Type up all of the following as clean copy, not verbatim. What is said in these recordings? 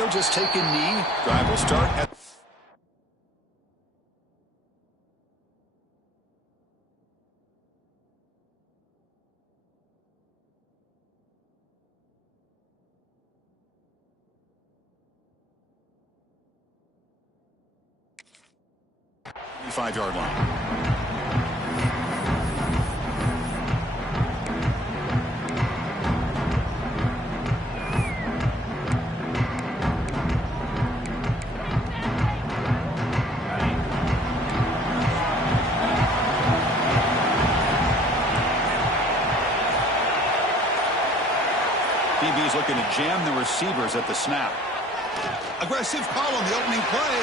he'll just take a knee. Drive will start at... the 5-yard line. DB's looking to jam the receivers at the snap. Aggressive call on the opening play.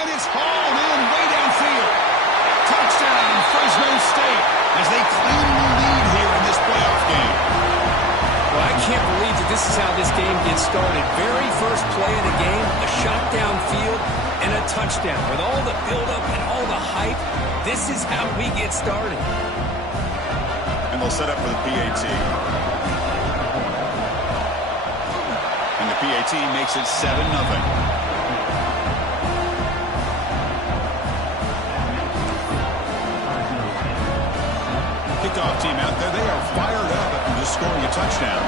And it's hauled in way downfield. Touchdown, Fresno State, as they claim the lead here in this playoff game. Well, I can't believe that this is how this game gets started. Very first play of the game, a shot downfield, and a touchdown. With all the buildup and all the hype, this is how we get started. And they'll set up for the PAT. And the PAT makes it 7-0. Kickoff team out there. They are fired up after just scoring a touchdown.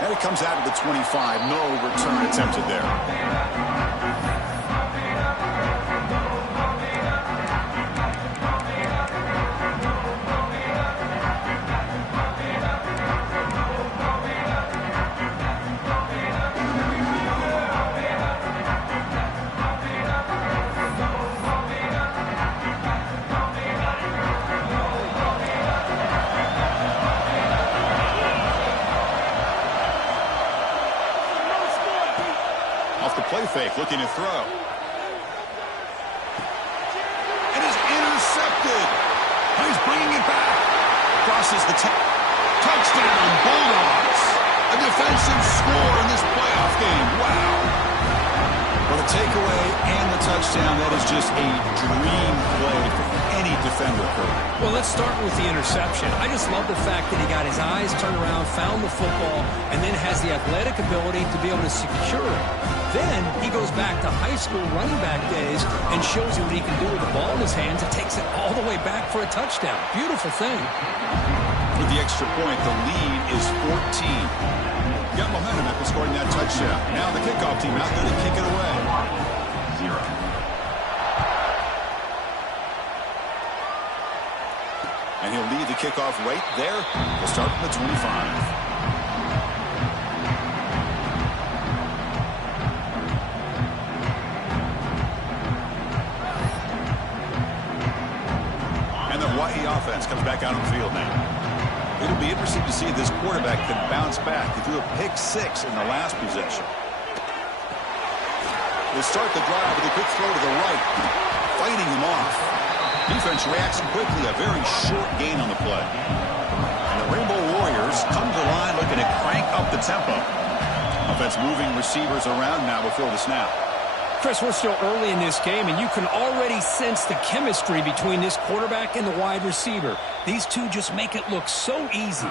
And it comes out of the 25. No return attempted there. Play fake, looking to throw. And is intercepted. He's bringing it back. Crosses the touchdown, Bulldogs. A defensive score in this playoff game. Wow. Well, the takeaway and the touchdown, that is just a dream play for any defender, Kurt. Well, let's start with the interception. I just love the fact that he got his eyes turned around, found the football, and then has the athletic ability to be able to secure it. Then he goes back to high school running back days and shows you what he can do with the ball in his hands and takes it all the way back for a touchdown. Beautiful thing. With the extra point, the lead is 14. Got momentum after scoring that touchdown. Now the kickoff team out there to kick it away. 0. And he'll lead the kickoff right there. We'll start from the 25. Hawaii offense comes back out on the field now. It'll be interesting to see if this quarterback can bounce back. He threw a pick 6 in the last possession. They start the drive with a quick throw to the right, fighting him off. Defense reacts quickly, a very short gain on the play. And the Rainbow Warriors come to the line looking to crank up the tempo. Offense moving receivers around now before the snap. Chris, we're still early in this game, and you can already sense the chemistry between this quarterback and the wide receiver. These two just make it look so easy.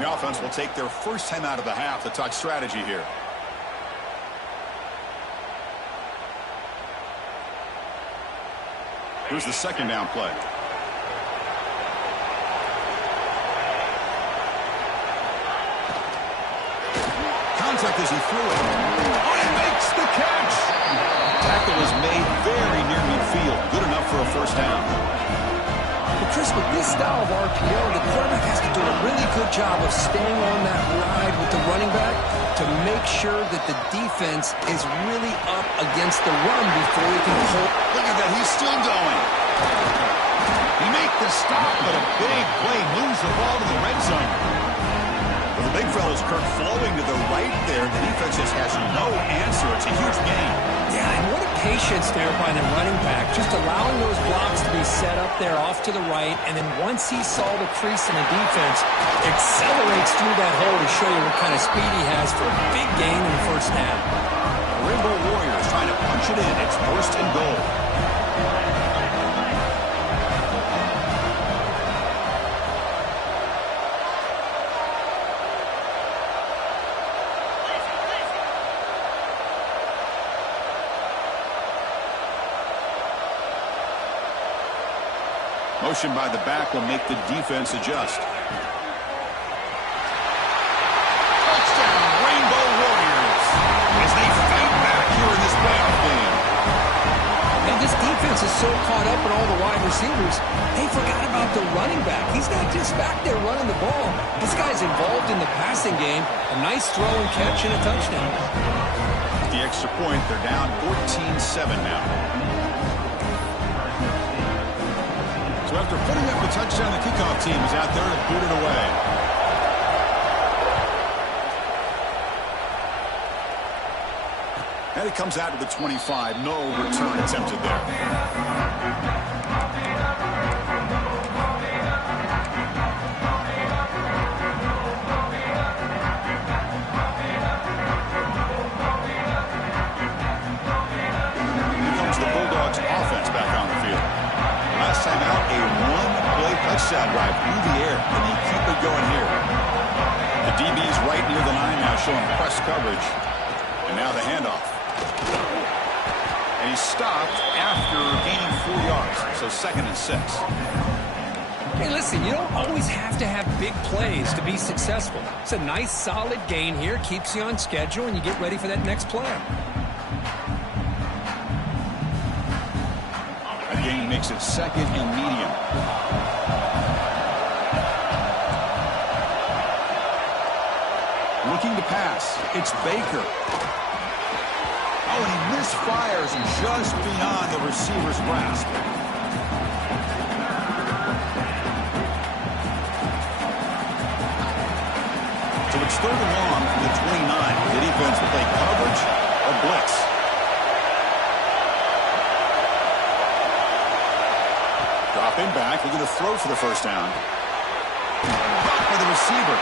The offense will take their first time out of the half to talk strategy here. Here's the second down play. Contact as he threw it. Oh, he makes the catch. Tackle is made very near midfield. Good enough for a first down. But Chris, with this style of RPO, the quarterback has to do a really good job of staying on that ride with the running back to make sure that the defense is really up against the run before he can pull. Look at that. He's still going. He makes the stop, but a big play moves the ball to the red zone. Well, the big fella's Kirk flowing to the right there. The defense just has no answer. It's a huge gain. Yeah, and what a patience there by the running back, just allowing those blocks to be set up there off to the right, and then once he saw the crease in the defense, accelerates through that hole to show you what kind of speed he has for a big gain in the first half. The Rainbow Warriors trying to punch it in. It's 1st and goal. Motion by the back will make the defense adjust. Touchdown, Rainbow Warriors, as they fight back here in this playoff game. And this defense is so caught up in all the wide receivers, they forgot about the running back. He's not just back there running the ball. This guy's involved in the passing game. A nice throw and catch and a touchdown. The extra point, they're down 14-7 now. So after putting up the touchdown, the kickoff team is out there to boot it away. And it comes out to the 25. No return attempted there. Here comes the Bulldogs offense back on the field. Last time out, a one-play touchdown drive through the air, and they keep it going here. The DB's right near the line now, showing press coverage. And now the handoff. And he stopped after gaining 4 yards, so 2nd and 6. Hey, listen, you don't always have to have big plays to be successful. It's a nice, solid gain here, keeps you on schedule, and you get ready for that next play. That gain makes it 2nd and medium. Looking to pass. It's Baker. Oh, and he misfires just beyond the receiver's grasp. So it's 3rd and long from the 29. The defense will play coverage or blitz. Dropping back, looking to throw for the first down. Caught by the receiver.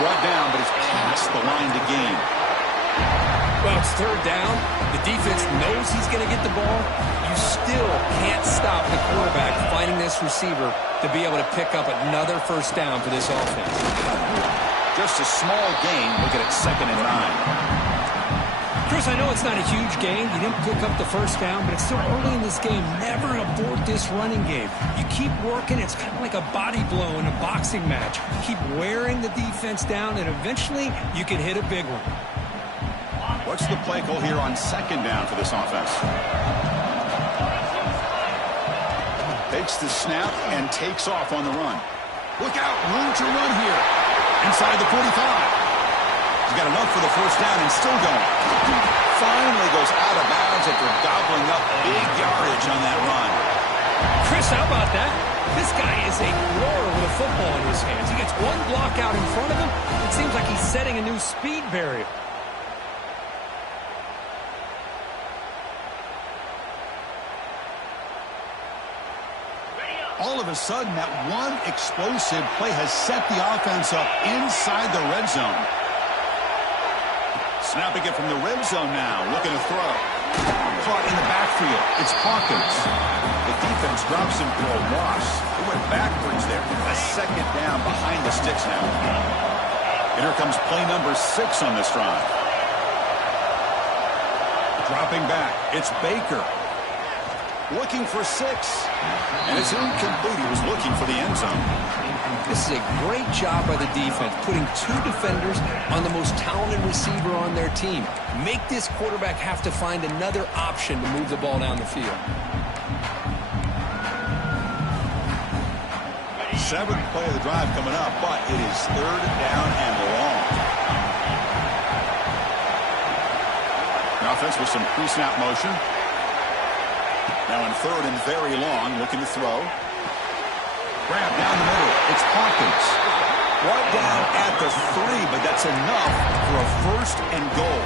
Brought down, but it's past the line to gain. Well, it's 3rd down. The defense knows he's going to get the ball. You still can't stop the quarterback finding this receiver to be able to pick up another first down for this offense. Just a small gain. Look at it, 2nd and 9. Chris, I know it's not a huge gain. You didn't pick up the first down, but it's still early in this game. Never abort this running game. You keep working. It's kind of like a body blow in a boxing match. Keep wearing the defense down, and eventually you can hit a big one. What's the play call here on 2nd down for this offense? Takes the snap and takes off on the run. Look out, room to run here. Inside the 45. He's got enough for the first down and still going. Finally goes out of bounds after gobbling up big yardage on that run. Chris, how about that? This guy is a roarer with a football in his hands. He gets one block out in front of him. It seems like he's setting a new speed barrier. All of a sudden, that one explosive play has set the offense up inside the red zone. Snapping it from the red zone now, looking to throw. Caught in the backfield. It's Hawkins. The defense drops him for a loss. They went backwards there. A 2nd down behind the sticks now. And here comes play number 6 on this drive. Dropping back. It's Baker. Looking for 6. And it's incomplete. He was looking for the end zone. This is a great job by the defense, putting 2 defenders on the most talented receiver on their team. Make this quarterback have to find another option to move the ball down the field. 7th play of the drive coming up, but it is 3rd down and long. The offense with some pre-snap motion. Now in 3rd and very long, looking to throw. Grab down the middle. It's Hawkins. Brought down at the 3, but that's enough for a 1st and goal.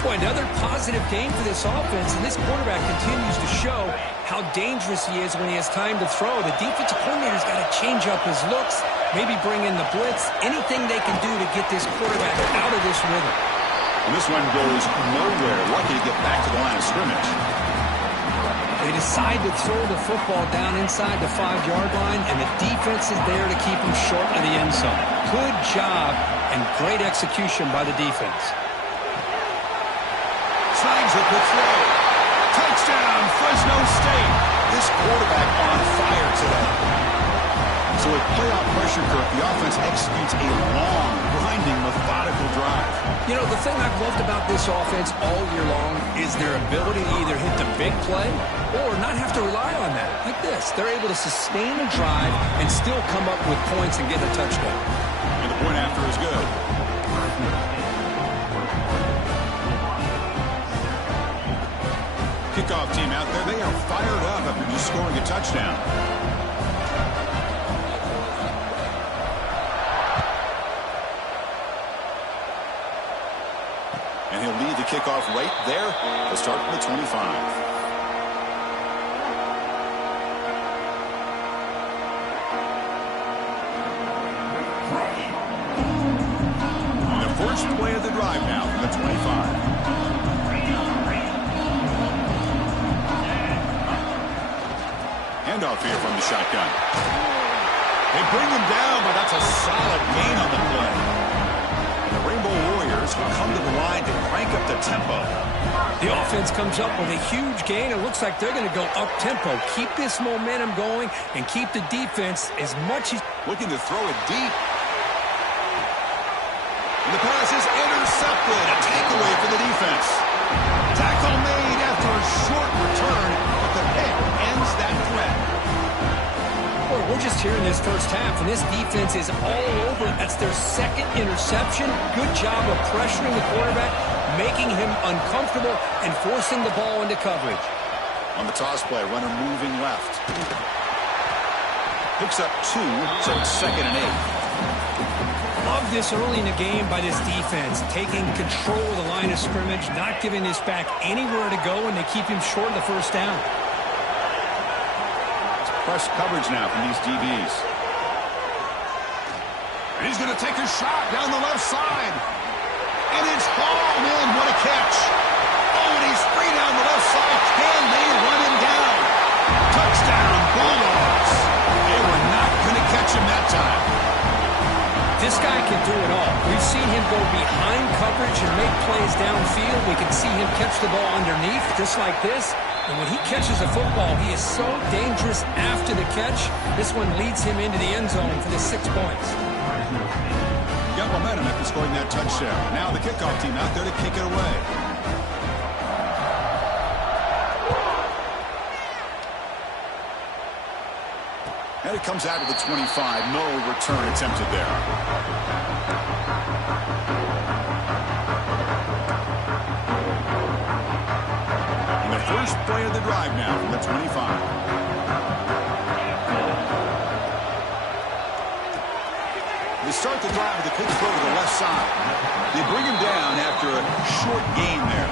Boy, another positive game for this offense, and this quarterback continues to show how dangerous he is when he has time to throw. The defensive coordinator's got to change up his looks, maybe bring in the blitz, anything they can do to get this quarterback out of this rhythm. And this one goes nowhere. Lucky to get back to the line of scrimmage. They decide to throw the football down inside the 5-yard line, and the defense is there to keep them short of the end zone. Good job and great execution by the defense. Snags it with throw. Touchdown, Fresno State. this quarterback on fire today. So with playoff pressure, Kirk, the offense executes a long, grinding, methodical drive. You know, the thing I've loved about this offense all year long is their ability to either hit the big play or not have to rely on that. Like this, they're able to sustain a drive and still come up with points and get a touchdown. And the point after is good. Kickoff team out there, they are fired up after just scoring a touchdown. And he'll lead the kickoff right there. They'll start from the 25. And the first play of the drive now from the 25. Handoff here from the shotgun. They bring him down, but that's a solid gain on the play. And the Rainbow Warriors will come to the line to crank up the tempo. The offense comes up with a huge gain. It looks like they're going to go up-tempo. Keep this momentum going and keep the defense as much as... Looking to throw it deep. And the pass is intercepted. A takeaway for the defense. Tackle made after a short return, but the pick ends that threat. Boy, we're just here in this first half, and this defense is all over. That's their second interception. Good job of pressuring the quarterback, making him uncomfortable, and forcing the ball into coverage. On the toss play, runner moving left. Picks up 2, so it's 2nd and 8. Love this early in the game by this defense, taking control of the line of scrimmage, not giving this back anywhere to go, and they keep him short of the first down. It's press coverage now from these DBs. And he's going to take a shot down the left side. And it's hauled in. What a catch. Oh, and he's free down the left side. Can they run him down? Touchdown, Bulldogs. They were not going to catch him that time. This guy can do it all. We've seen him go behind coverage and make plays downfield. We can see him catch the ball underneath, just like this. And when he catches a football, he is so dangerous after the catch. This one leads him into the end zone for the 6 points. Got momentum after scoring that touchdown. Now the kickoff team out there to kick it away. And it comes out to the 25. No return attempted there. And the first play of the drive now from the 25. They start the drive with a quick throw to the left side. They bring him down after a short gain there.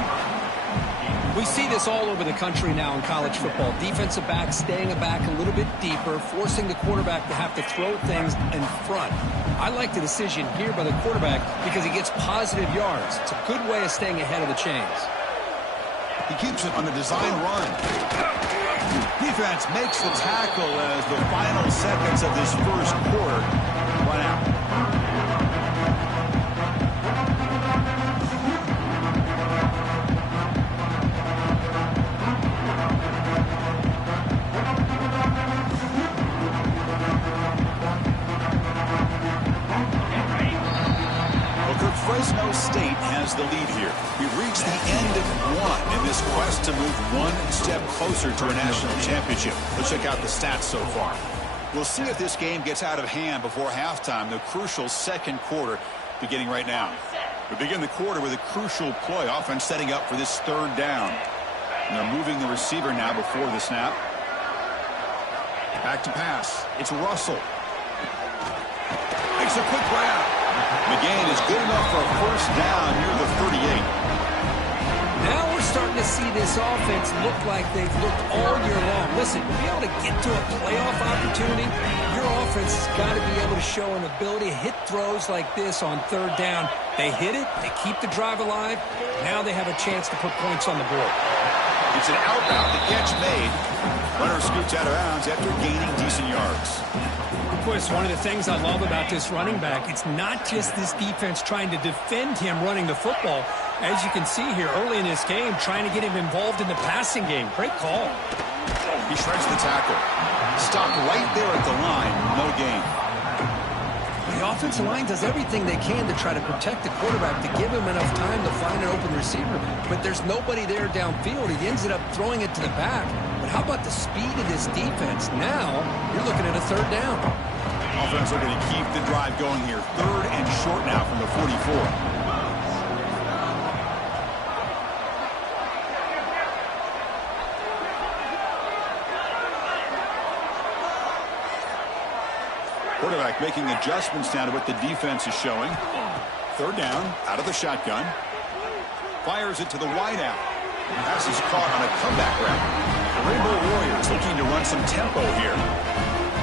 We see this all over the country now in college football. Defensive backs staying back a little bit deeper, forcing the quarterback to have to throw things in front. I like the decision here by the quarterback because he gets positive yards. It's a good way of staying ahead of the chains. He keeps it on the design run. Defense makes the tackle as the final seconds of this first quarter run out. Fresno State has the lead here. We've reached the end of one in this quest to move one step closer to a national championship. Let's check out the stats so far. We'll see if this game gets out of hand before halftime, the crucial second quarter beginning right now. We begin the quarter with a crucial play, offense setting up for this third down. And they're moving the receiver now before the snap. Back to pass. It's Russell. Makes a quick grab. The gain is good enough for a first down near the 38. Now we're starting to see this offense look like they've looked all year long. Listen, to be able to get to a playoff opportunity, your offense has got to be able to show an ability to hit throws like this on third down. They hit it, they keep the drive alive. Now they have a chance to put points on the board. It's an outbound. The catch made. Runner scoots out of bounds after gaining decent yards. Of course, one of the things I love about this running back, it's not just this defense trying to defend him running the football. As you can see here early in this game, trying to get him involved in the passing game. Great call. He shreds the tackle. Stopped right there at the line. No gain. The offensive line does everything they can to try to protect the quarterback, to give him enough time to find an open receiver. But there's nobody there downfield. He ends up throwing it to the back. But how about the speed of this defense? Now you're looking at a third down. Offense looking to keep the drive going here. 3rd and short now from the 44. Quarterback making adjustments now to what the defense is showing. 3rd down, out of the shotgun. Fires it to the wideout. Pass is caught on a comeback route. The Rainbow Warriors looking to run some tempo here.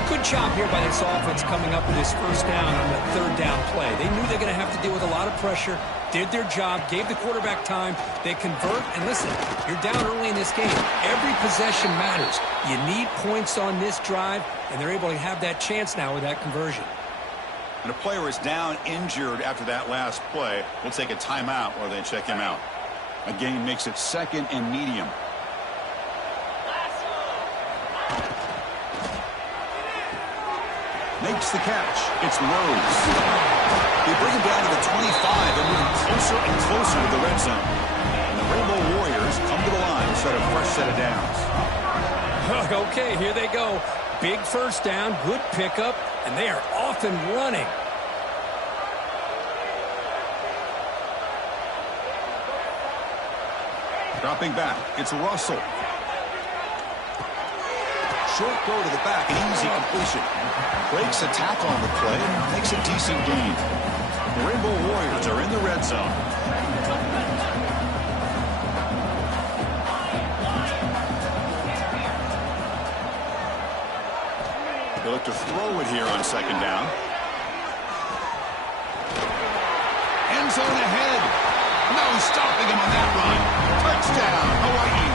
Good job here by this offense coming up with this first down on the 3rd down play. They knew they're going to have to deal with a lot of pressure, did their job, gave the quarterback time. They convert, and listen, you're down early in this game. Every possession matters. You need points on this drive, and they're able to have that chance now with that conversion. And a player is down injured after that last play. We'll take a timeout while they check him out. A gain makes it 2nd and medium. Makes the catch. It's Rhodes. They bring him down to the 25 and moving closer and closer to the red zone. And the Rainbow Warriors come to the line to start a fresh set of downs. Okay, here they go. Big first down, good pickup, and they are off and running. Dropping back, it's Russell. Short throw to the back, an easy completion. Breaks a tackle on the play and makes a decent gain. The Rainbow Warriors are in the red zone. They look to throw it here on 2nd down. End zone ahead. No stopping him on that run. Touchdown, Hawaii.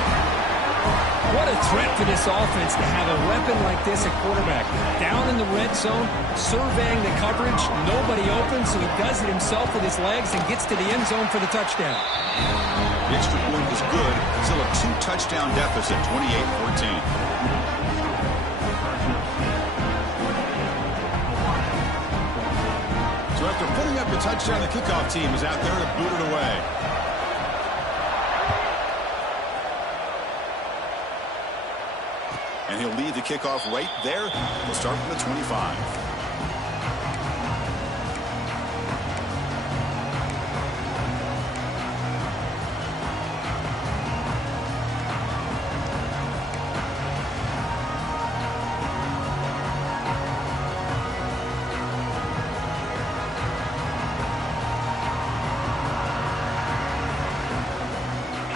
What a threat for this offense to have a weapon like this at quarterback. Down in the red zone, surveying the coverage, nobody open, so he does it himself with his legs and gets to the end zone for the touchdown. The extra point is good. Still a 2-touchdown deficit, 28-14. So after putting up the touchdown, the kickoff team is out there to boot it away. And he'll lead the kickoff right there. We'll start from the 25.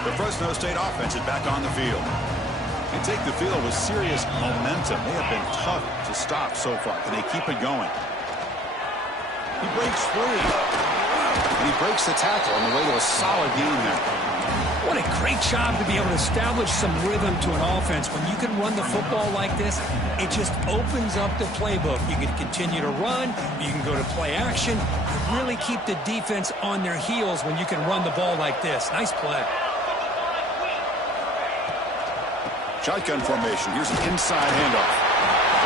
The Fresno State offense is back on the field. They take the field with serious momentum. They have been tough to stop so far. Can they keep it going? He breaks free. And he breaks the tackle on the way to a solid gain there. What a great job to be able to establish some rhythm to an offense. When you can run the football like this, it just opens up the playbook. You can continue to run. You can go to play action. You really keep the defense on their heels when you can run the ball like this. Nice play. Shotgun formation. Here's an inside handoff.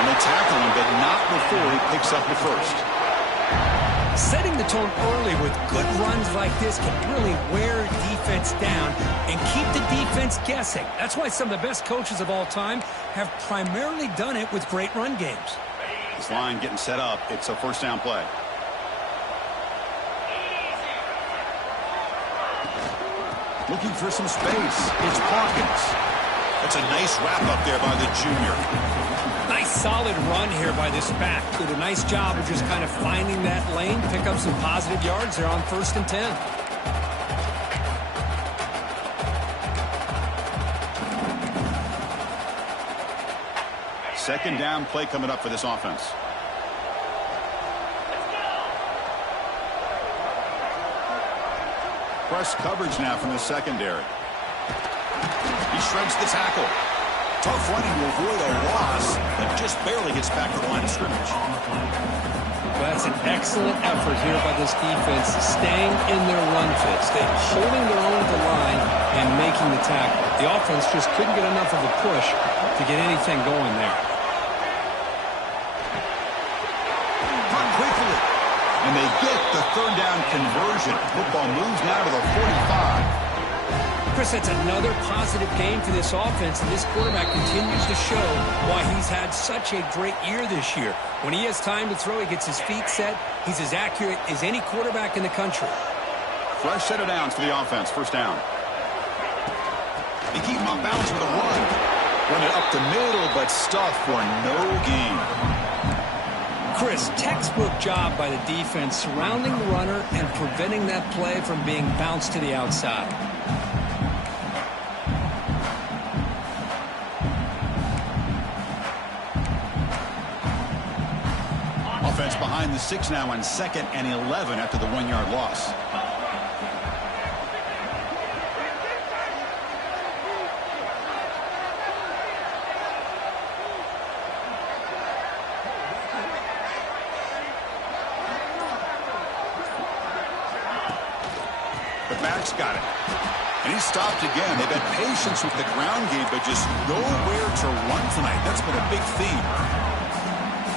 And they tackle him, but not before he picks up the first. Setting the tone early with good runs like this can really wear defense down and keep the defense guessing. That's why some of the best coaches of all time have primarily done it with great run games. This line getting set up. It's a first down play. Looking for some space. It's Hawkins. That's a nice wrap up there by the junior. Nice solid run here by this back. Did a nice job of just kind of finding that lane, pick up some positive yards. They're on 1st and 10. Second down play coming up for this offense. Press coverage now from the secondary. He shreds the tackle. Tough running to avoid a loss, but just barely gets back to the line of scrimmage. Well, that's an excellent effort here by this defense, staying in their run fits. They're holding their own at the line, and making the tackle. The offense just couldn't get enough of a push to get anything going there. Run quickly. And they get the third down conversion. Football moves now to the 45. Chris, that's another positive game for this offense, and this quarterback continues to show why he's had such a great year this year. When he has time to throw, he gets his feet set. He's as accurate as any quarterback in the country. Fresh set of downs for the offense. First down. They keep him off balance with a run. Run it up the middle, but stuff for no gain. Chris, textbook job by the defense surrounding the runner and preventing that play from being bounced to the outside. Offense behind the 6 now on 2nd and 11 after the 1-yard loss. The back's got it. And he's stopped again. They've had patience with the ground game, but just nowhere to run tonight. That's been a big theme.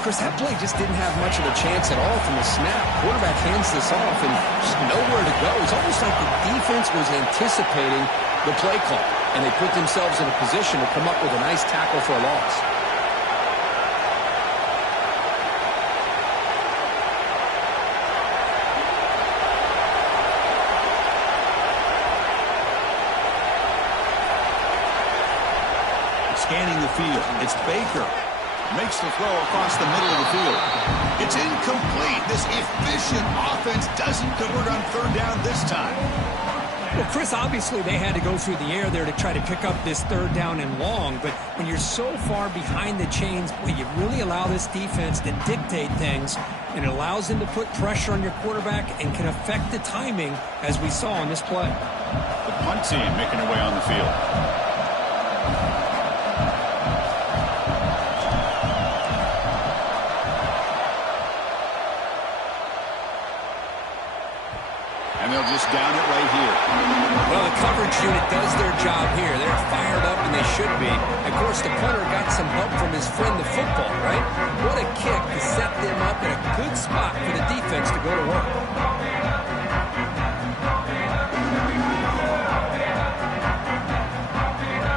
Chris, that play just didn't have much of a chance at all from the snap. Quarterback hands this off and just nowhere to go. It's almost like the defense was anticipating the play call, and they put themselves in a position to come up with a nice tackle for a loss. Scanning the field. It's Baker. Makes the throw across the middle of the field. It's incomplete. This efficient offense doesn't convert on third down this time. Well, Chris, obviously they had to go through the air there to try to pick up this third down and long, but when you're so far behind the chains, well, you really allow this defense to dictate things, and it allows them to put pressure on your quarterback and can affect the timing, as we saw on this play. The punt team making their way on the field. And they'll just down it right here. Well, the coverage unit does their job here. They're fired up, and they should be. Of course, the punter got some help from his friend, the football, right? What a kick to set them up in a good spot for the defense to go to work.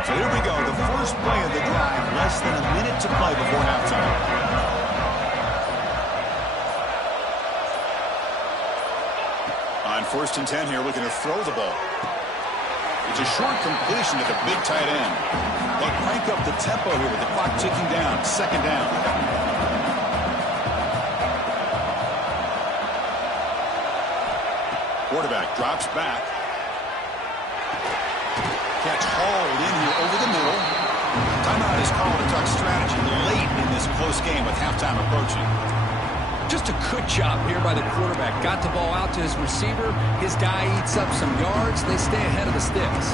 So here we go. The first play of the drive. Less than a minute to play before halftime. On 1st and 10 here, looking to throw the ball. It's a short completion to the big tight end. They'll crank up the tempo here with the clock ticking down. 2nd down. Quarterback drops back. Catch hauled in here over the middle. Timeout is called to talk strategy late in this close game with halftime approaching. Just a good job here by the quarterback. Got the ball out to his receiver. His guy eats up some yards. They stay ahead of the sticks.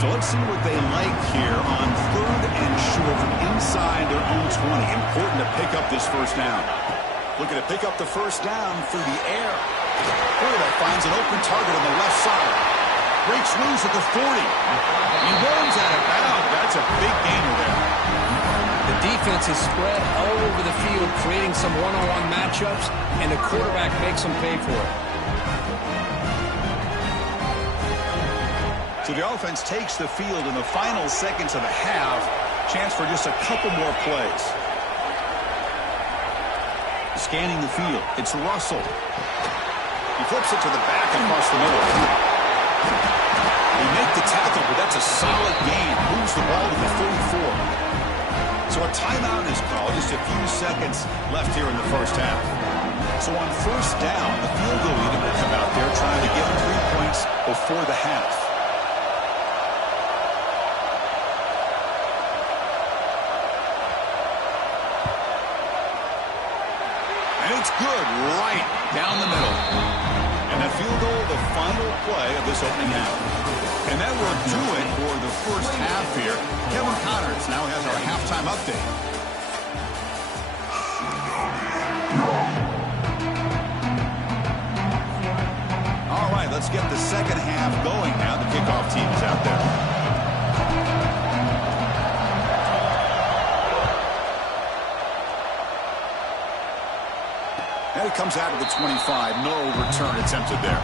So let's see what they like here on 3rd and short from inside their own 20. Important to pick up this first down. Looking to pick up the first down through the air. Quarterback finds an open target on the left side. Breaks loose at the 40. He runs out of bounds. That's a big gainer there. The defense is spread all over the field, creating some one-on-one matchups, and the quarterback makes them pay for it. So the offense takes the field in the final seconds of the half. Chance for just a couple more plays. Scanning the field. It's Russell. He flips it to the back across the middle. They make the tackle, but that's a solid gain. Moves the ball to the 34. So a timeout is called. Just a few seconds left here in the first half. So on 1st down, the field goal unit will come out there trying to get 3 points before the half. And it's good right down the middle. And that field goal, the final play of this opening half. And that will do it for the first half here. Kevin Connors now has our halftime update. team is out there. And it comes out of the 25. No return attempted there.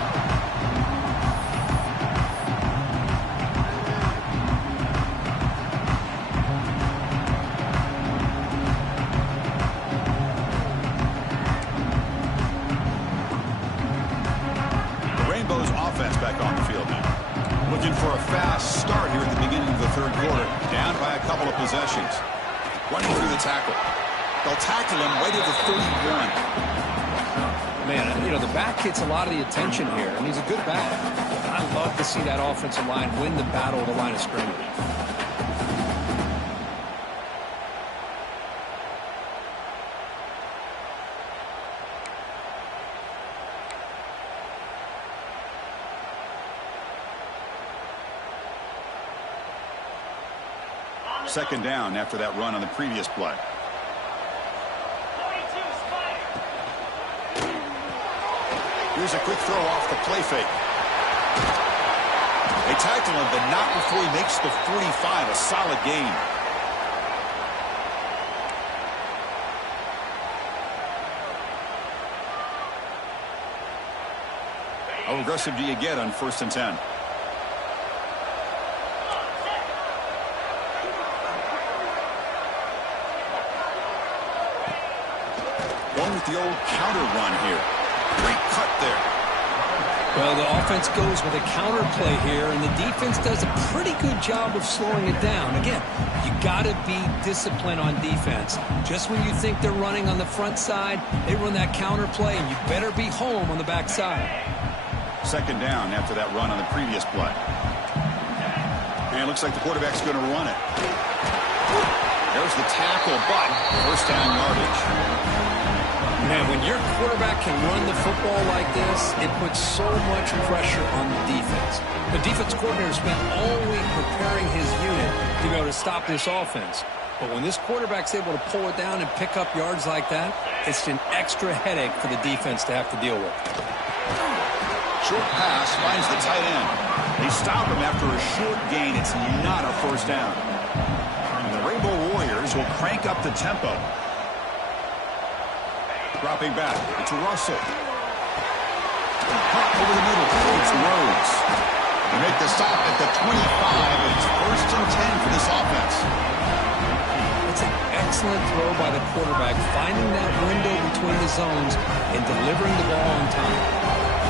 Offense back on the field now. Looking for a fast start here at the beginning of the third quarter. Down by a couple of possessions. Running through the tackle. They'll tackle him right at the 31. Man, you know, the back gets a lot of the attention here, and he's a good back. I love to see that offensive line win the battle of the line of scrimmage. Second down after that run on the previous play. Here's a quick throw off the play fake. They tackle him, but not before he makes the 45. A solid gain. How aggressive do you get on 1st and 10? With the old counter run here. Great cut there. Well, the offense goes with a counter play here, and the defense does a pretty good job of slowing it down. Again, you got to be disciplined on defense. Just when you think they're running on the front side, they run that counter play, and you better be home on the back side. Second down after that run on the previous play. And it looks like the quarterback's going to run it. There's the tackle, but first down yardage. Man, when your quarterback can run the football like this, it puts so much pressure on the defense. The defense coordinator spent all week preparing his unit to be able to stop this offense. But when this quarterback's able to pull it down and pick up yards like that, it's an extra headache for the defense to have to deal with. Short pass finds the tight end. They stop him after a short gain. It's not a first down. And the Rainbow Warriors will crank up the tempo. Dropping back, it's Russell. Pop over the middle, it's Rhodes. They make the stop at the 25, and it's 1st and 10 for this offense. It's an excellent throw by the quarterback, finding that window between the zones and delivering the ball on time.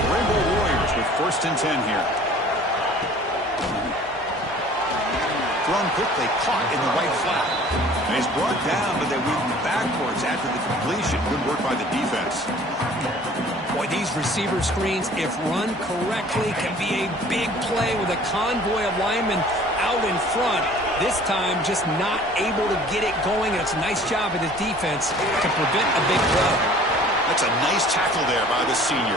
The Rainbow Warriors with 1st and 10 here. Thrown quickly, caught in the right flat. And he's brought down, but they move backwards after the completion. Good work by the defense. Boy, these receiver screens, if run correctly, can be a big play with a convoy of linemen out in front. This time, just not able to get it going, and it's a nice job of the defense to prevent a big play. That's a nice tackle there by the senior.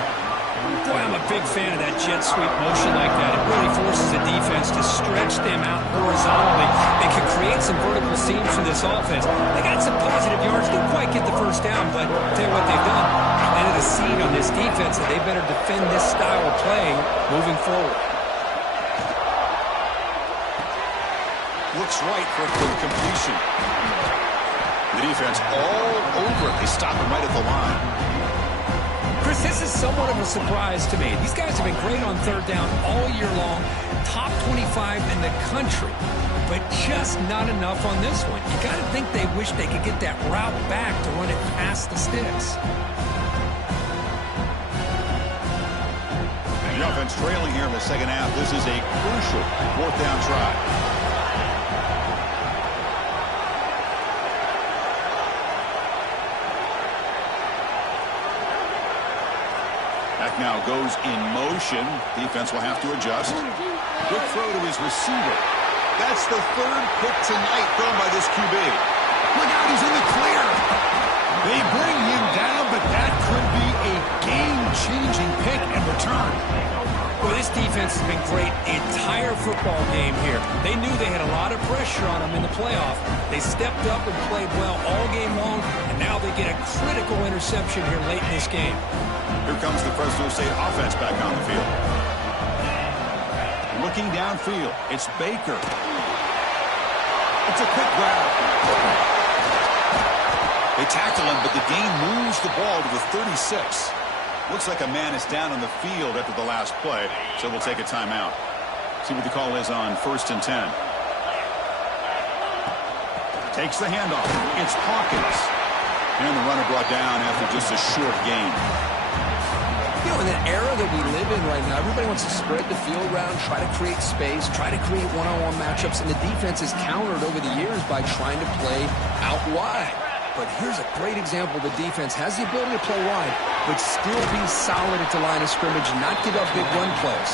Boy, I'm a big fan of that jet sweep motion like that. It really forces the defense to stretch them out horizontally and can create some vertical seams for this offense. They got some positive yards. Didn't quite get the first down, but I'll tell you what they've done. Planted a seed on this defense that they better defend this style of playing moving forward. Looks right for a completion. The defense all over it. They stop him right at the line. Chris, this is somewhat of a surprise to me. These guys have been great on 3rd down all year long, top 25 in the country, but just not enough on this one. You got to think they wish they could get that route back to run it past the sticks. And the offense trailing here in the second half. This is a crucial 4th down try. Now goes in motion. Defense will have to adjust. Quick throw to his receiver. That's the 3rd pick tonight thrown by this QB. Look out, he's in the clear. They bring him down, but that could be a game-changing pick and return. Well, this defense has been great the entire football game here. They knew they had a lot of pressure on them in the playoff. They stepped up and played well all game long, and now they get a critical interception here late in this game. Here comes the Fresno State offense back on the field. Looking downfield, it's Baker. It's a quick grab. They tackle him, but the gain moves the ball to the 36. Looks like a man is down on the field after the last play, so we'll take a timeout. See what the call is on 1st and 10. Takes the handoff. It's Hawkins. And the runner brought down after just a short gain. You know, in that era that we live in right now, everybody wants to spread the field around, try to create space, try to create one-on-one matchups, and the defense has countered over the years by trying to play out wide. But here's a great example. The defense has the ability to play wide, but still be solid at the line of scrimmage, not give up big run plays.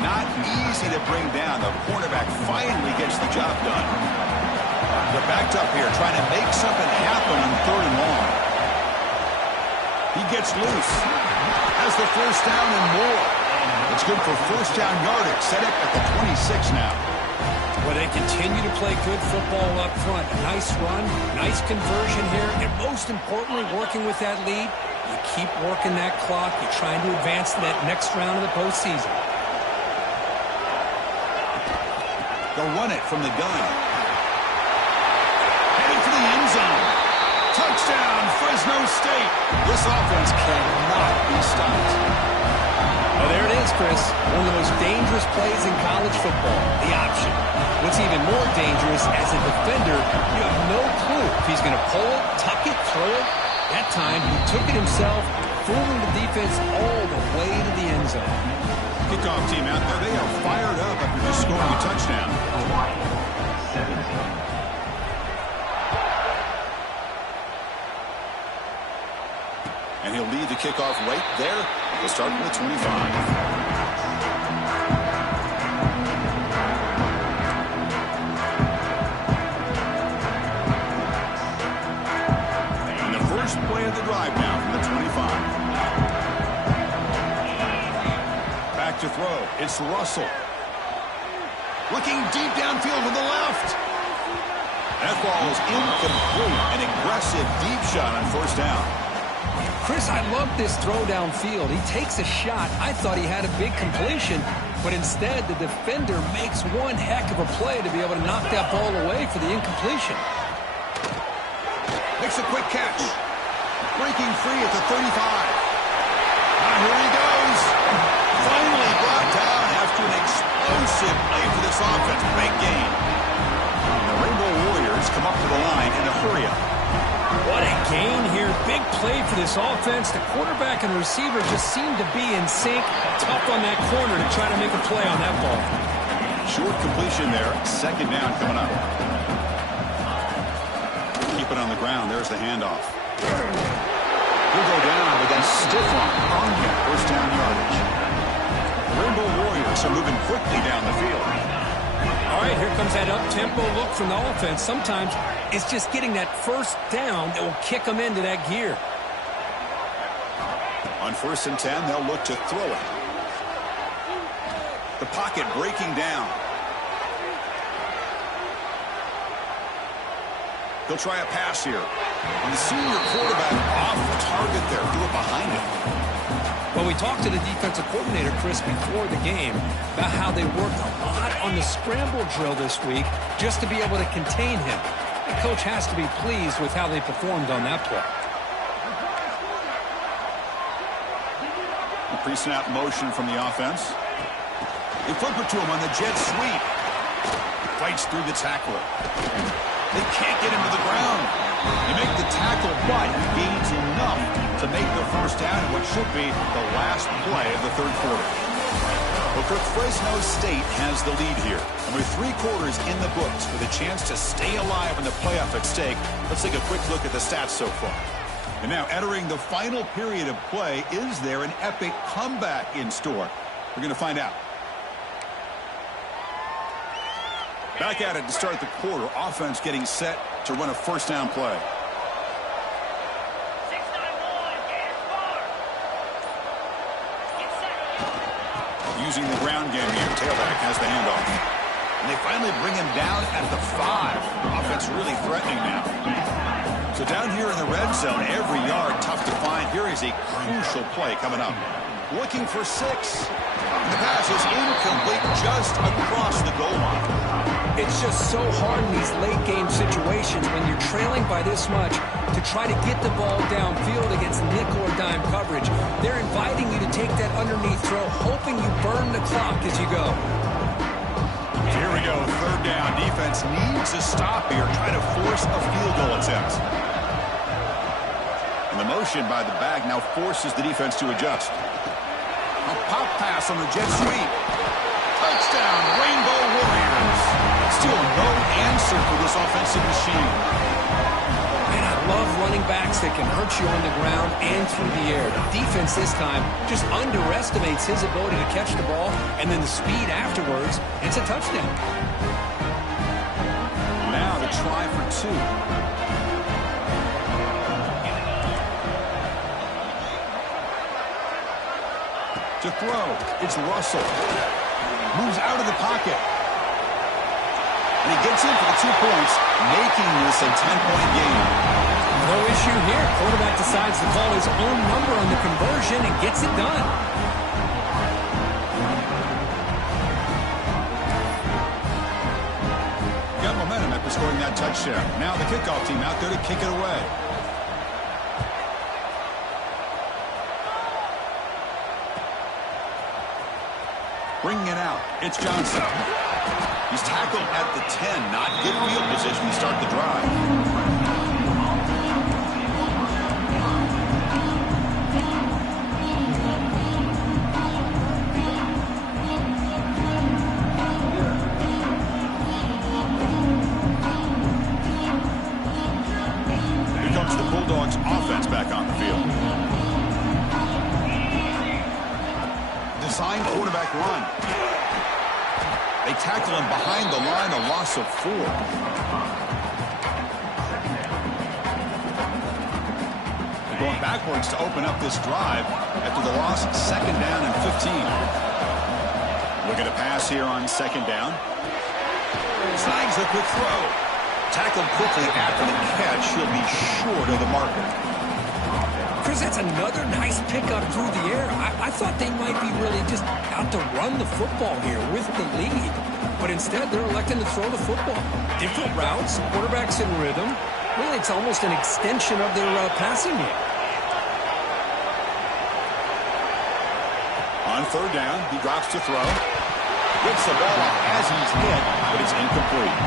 Not easy to bring down. The cornerback finally gets the job done. They're backed up here, trying to make something happen on 3rd and long. He gets loose. Has the first down and more. It's good for first down yardage. Set up at the 26 now. Well, they continue to play good football up front. A nice run, nice conversion here, and most importantly, working with that lead, you keep working that clock. You're trying to advance to that next round of the postseason. They'll run it from the gun. Headed for the end zone. Touchdown, Fresno State. This offense cannot be stopped. Well, there it is, Chris. One of the most dangerous plays in college football, the option. What's even more dangerous, as a defender, you have no clue if he's going to pull it, tuck it, throw it. That time, he took it himself, fooling the defense all the way to the end zone. Kickoff team out there. They are fired up after just scoring a touchdown. And he'll lead the kickoff right there. We'll start from the 25. Play of the drive now from the 25. Back to throw. It's Russell. Looking deep downfield to the left. That ball is incomplete. An aggressive deep shot on first down. Chris, I love this throw downfield. He takes a shot. I thought he had a big completion, but instead the defender makes one heck of a play to be able to knock that ball away for the incompletion. Makes a quick catch. Breaking free at the 35. Now here he goes. Finally brought down after an explosive play for this offense. Great game. The Rainbow Warriors come up to the line in a hurry up. What a gain here. Big play for this offense. The quarterback and receiver just seem to be in sync. Tough on that corner to try to make a play on that ball. Short completion there. Second down coming up. Keep it on the ground. There's the handoff. He'll go down with that stiff arm on him. First down yardage. The Rainbow Warriors are moving quickly down the field. All right, here comes that up-tempo look from the offense. Sometimes it's just getting that first down that will kick them into that gear. On 1st and 10, they'll look to throw it. The pocket breaking down. He'll try a pass here. And the senior quarterback off the target there. Threw it behind him. Well, we talked to the defensive coordinator, Chris, before the game about how they worked a lot on the scramble drill this week just to be able to contain him. The coach has to be pleased with how they performed on that play. The pre-snap motion from the offense. They flip it to him on the jet sweep. Fights through the tackler. They can't get him to the ground. You make the tackle, but he gains enough to make the first down in what should be the last play of the third quarter. Well, Kirk, Fresno State has the lead here. And with 3 quarters in the books with a chance to stay alive in the playoff at stake, let's take a quick look at the stats so far. And now entering the final period of play, is there an epic comeback in store? We're going to find out. Back at it to start the quarter. Offense getting set to run a first down play. Using the ground game here. Tailback has the handoff. And they finally bring him down at the 5. Offense really threatening now. So down here in the red zone, every yard tough to find. Here is a crucial play coming up. looking for 6. The pass is incomplete just across the goal line. It's just so hard in these late-game situations when you're trailing by this much to try to get the ball downfield against nickel or dime coverage. They're inviting you to take that underneath throw, hoping you burn the clock as you go. Here we go, 3rd down. Defense needs to stop here, try to force a field goal attempt. And the motion by the back now forces the defense to adjust. A pop pass on the jet sweep. Touchdown, Rainbow Warriors. Still no answer for this offensive machine. And I love running backs that can hurt you on the ground and through the air. The defense this time just underestimates his ability to catch the ball, and then the speed afterwards, it's a touchdown. Now to try for 2. To throw, it's Russell. Moves out of the pocket. And he gets in for the 2 points, making this a 10-point game. No issue here. Quarterback decides to call his own number on the conversion and gets it done. Got momentum after scoring that touchdown. Now the kickoff team out there to kick it away. Bringing it out, it's Johnson. He's tackled at the 10, not good field position to start the drive. Here comes the Bulldogs offense back on the field. Design quarterback run. They tackle him behind the line, a loss of 4. They're going backwards to open up this drive after the loss, 2nd down and 15. Look at a pass here on 2nd down. Snags a quick throw. Tackled quickly after the catch. He'll be short of the marker. Chris, that's another nice pickup through the air. I thought they might be really just out to run the football here with the lead. But instead, they're electing to throw the football. Different routes, quarterbacks in rhythm. Really, it's almost an extension of their passing game. On 3rd down, he drops to throw. Gets the ball off as he's hit, but it's incomplete.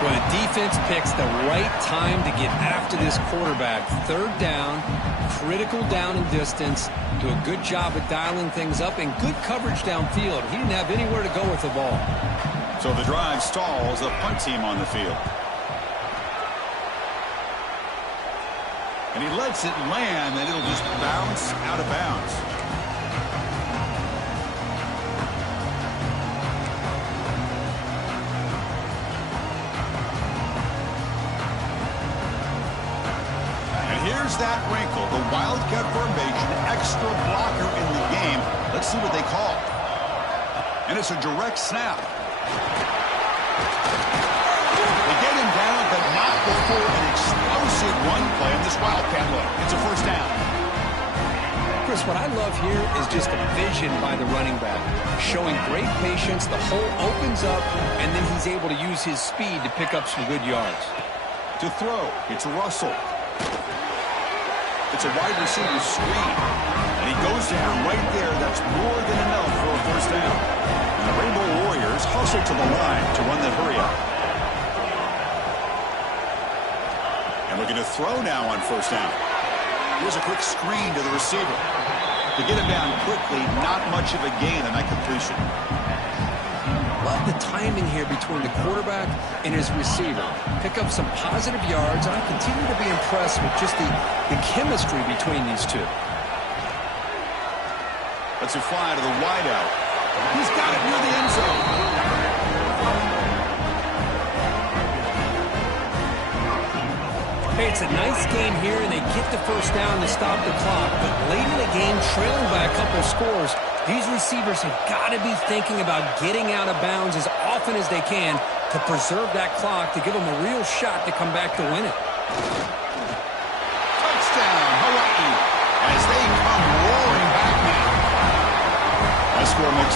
Well, the defense picks the right time to get after this quarterback. 3rd down, critical down and distance. Do a good job of dialing things up and good coverage downfield. He didn't have anywhere to go with the ball. So the drive stalls, the punt team on the field. And he lets it land, and it'll just bounce out of bounds. Here's that wrinkle, the Wildcat formation, extra blocker in the game. Let's see what they call. And it's a direct snap. They get him down, but not before an explosive run play on this Wildcat look. It's a 1st down. Chris, what I love here is just the vision by the running back. Showing great patience, the hole opens up, and then he's able to use his speed to pick up some good yards. To throw, it's Russell. It's a wide receiver screen. And he goes down right there. That's more than enough for a 1st down. And the Rainbow Warriors hustle to the line to run the hurry up. And looking to throw now on 1st down. Here's a quick screen to the receiver. To get him down quickly, not much of a gain on that completion. Love the timing here between the quarterback and his receiver. Pick up some positive yards, and I continue to be impressed with just the chemistry between these two. Let's it fly to the wideout. He's got it near the end zone. Hey, it's a nice game here, and they get the 1st down to stop the clock. But late in the game, trailing by a couple of scores, these receivers have got to be thinking about getting out of bounds as often as they can to preserve that clock to give them a real shot to come back to win it. Touchdown, Hawaii, as they come roaring back now.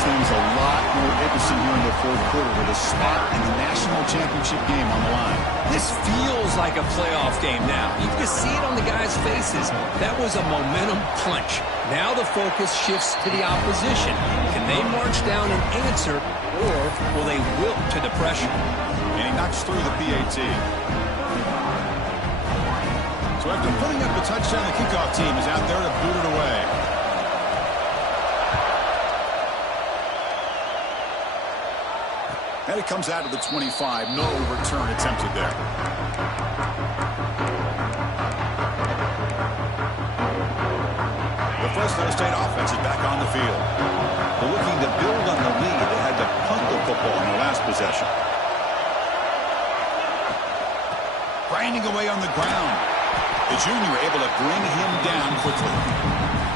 things a lot more interesting here in the fourth quarter with a spot in the national championship game on the line. This feels like a playoff game now. You can see it on the guys' faces. That was a momentum punch. Now the focus shifts to the opposition. Can they march down and answer, or will they wilt to the pressure? And he knocks through the PAT. So after putting up the touchdown, the kickoff team is out there to boot it away. And it comes out of the 25. No return attempted there. The Fresno State offense is back on the field. They're looking to build on the lead. They had to punt the football in their last possession. Grinding away on the ground. The junior able to bring him down quickly.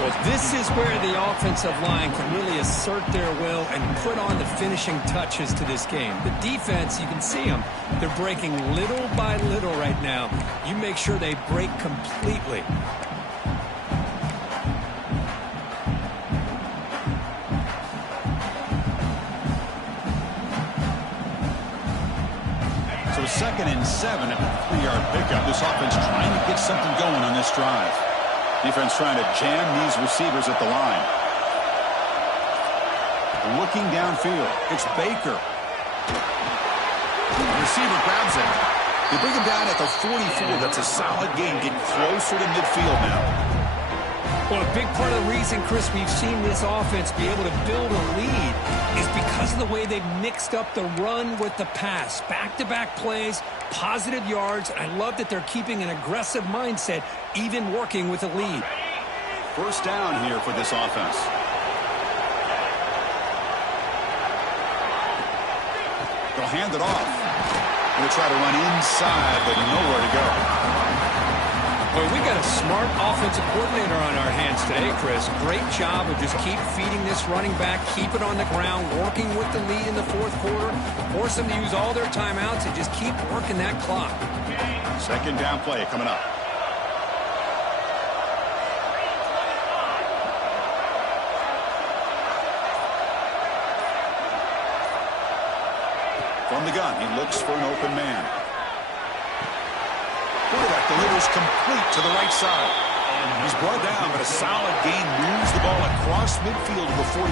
Well, this is where the offensive line can really assert their will and put on the finishing touches to this game. The defense, you can see them. They're breaking little by little right now. You make sure they break completely. So 2nd and 7 at the 3-yard pickup. This offense trying to get something going on this drive. Defense trying to jam these receivers at the line. Looking downfield. It's Baker. The receiver grabs it. They bring him down at the 44. That's a solid gain. Getting closer to midfield now. Well, a big part of the reason, Chris, we've seen this offense be able to build a lead is because of the way they've mixed up the run with the pass. Back-to-back plays, positive yards. I love that they're keeping an aggressive mindset, even working with a lead. First down here for this offense. They'll hand it off. They'll try to run inside, but nowhere to go. Well, we got a smart offensive coordinator on our hands today, Chris. Great job of just keep feeding this running back, keep it on the ground, working with the lead in the fourth quarter, force them to use all their timeouts and just keep working that clock. Second down play coming up. From the gun, he looks for an open man. Quarterback delivers complete to the right side. He's brought down, but a solid gain moves the ball across midfield to the 41.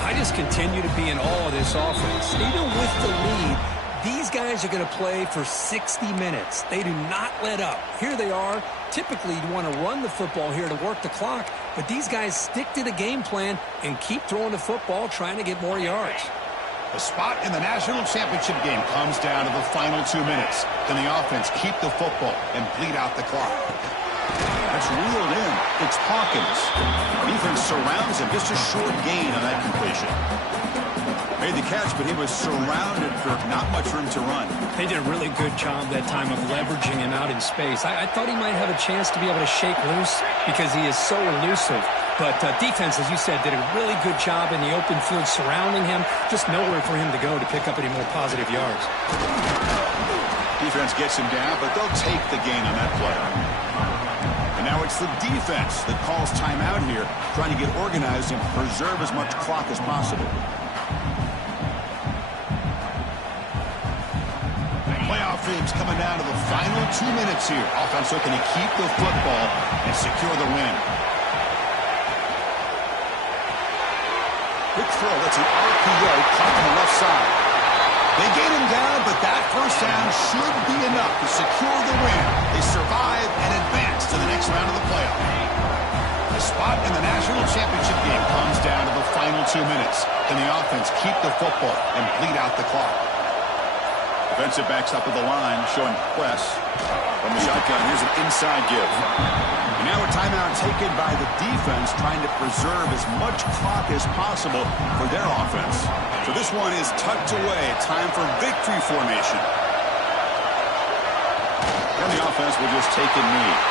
I just continue to be in awe of this offense. Even with the lead, these guys are going to play for 60 minutes. They do not let up. Here they are. Typically, you want to run the football here to work the clock, but these guys stick to the game plan and keep throwing the football, trying to get more yards. The spot in the national championship game comes down to the final 2 minutes. Can the offense keep the football and bleed out the clock? That's reeled in. It's Hawkins. Defense surrounds him. Just a short gain on that completion. Made the catch, but he was surrounded for not much room to run. They did a really good job that time of leveraging him out in space. I thought he might have a chance to be able to shake loose because he is so elusive. But defense, as you said, did a really good job in the open field surrounding him. Just nowhere for him to go to pick up any more positive yards. Defense gets him down, but they'll take the gain on that play. And now it's the defense that calls timeout here, trying to get organized and preserve as much clock as possible. Playoff themes coming down to the final 2 minutes here. Offense looking to keep the football and secure the win. Quick throw, that's an RPO caught on the left side. They gain him down, but that first down should be enough to secure the win. They survive and advance to the next round of the playoff. The spot in the national championship game comes down to the final 2 minutes. Can the offense keep the football and bleed out the clock? Defensive backs up at the line, showing press. From the shotgun, here's an inside give. And now a timeout taken by the defense, trying to preserve as much clock as possible for their offense. So this one is tucked away. Time for victory formation. And the offense will just take a knee.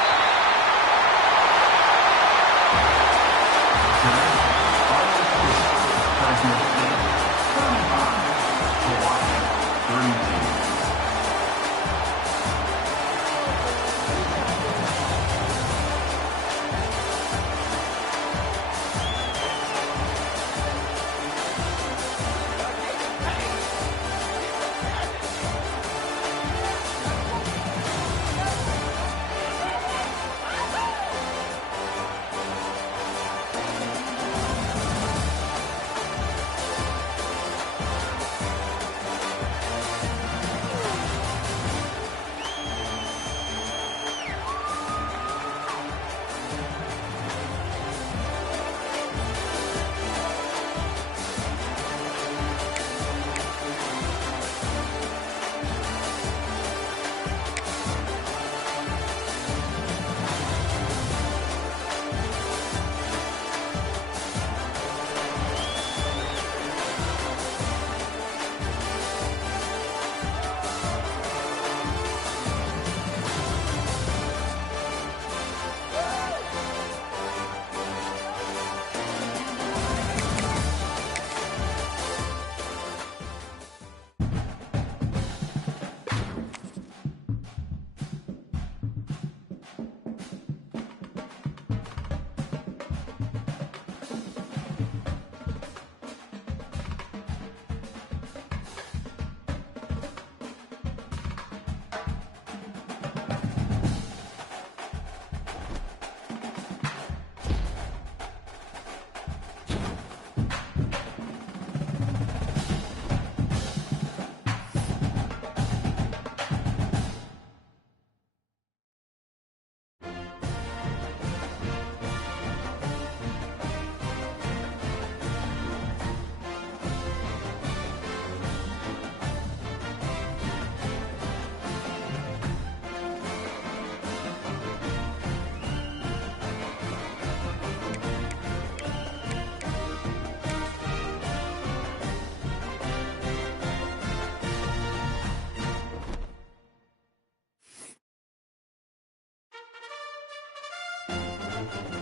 it.